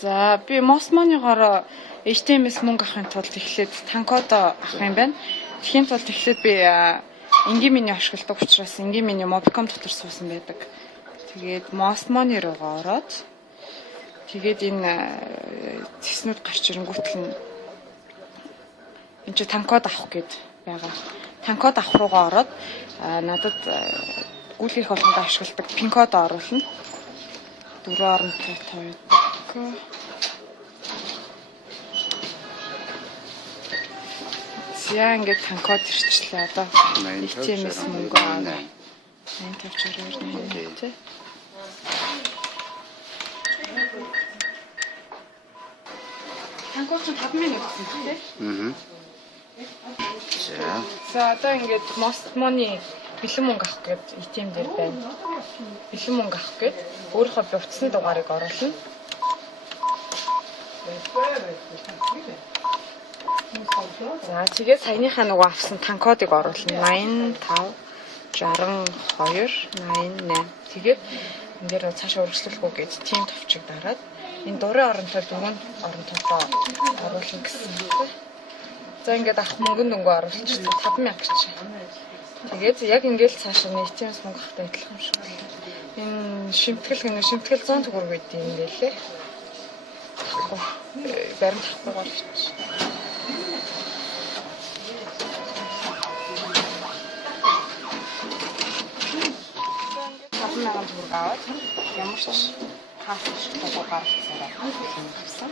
За би Мосмоныгоор HTMS мөнгө авахын тулд эхлээд танкодо авах юм байна. Тэхийн тулд эхлээд би энгийн меню ашигладаг учраас энгийн меню Mobicom дотор суусан байдаг. Тэгээд Mosmony руугаа ороод тэгээд энэ зэкснүүд гарч ирэнгүүтэл нь энэ чи танкод авах гээд байгаа. Танкод авах руугаа ороод надад гүйлгэх болгонд ашигладаг пин код оруулна. 4 оронтой тооёдог. Яа ингээд танкод ирчлээ одоо. HTMS мөнгө аваа. 80 тий. Танкод ч 5 минут гэсэн тий. За одоо ингээд Mosmony бэлэн мөнгө авах гээд ATM дээр байна. Бэлэн мөнгө авах гээд өөрийнхөө би утасны дугаарыг оруулна. За тэгээд саяныхаа нөгөө авсан танкодыг оруулна. 85 62 88. Тэгээд энэ дээр цаашаа үргэлжлүүлэхгүй гэж тийм товчиг дараад энэ дурын оронтой 4 оронтойгоо оруулна гэсэн. За ингээд авах мөнгөнд дөнгөө оруулчихсан 5000 гэж. Тэгээд яг ингээд цаашаа ATM-с мөнгө авахтай адилхан юм шиг байна. Энэ шимтгэл 100 төгрөг гэдэг юм лээ. Баримт авахгүй болчих. Манган төгрөг аваад ямар ч хаалт шиг болоо гаргацаараа авсан.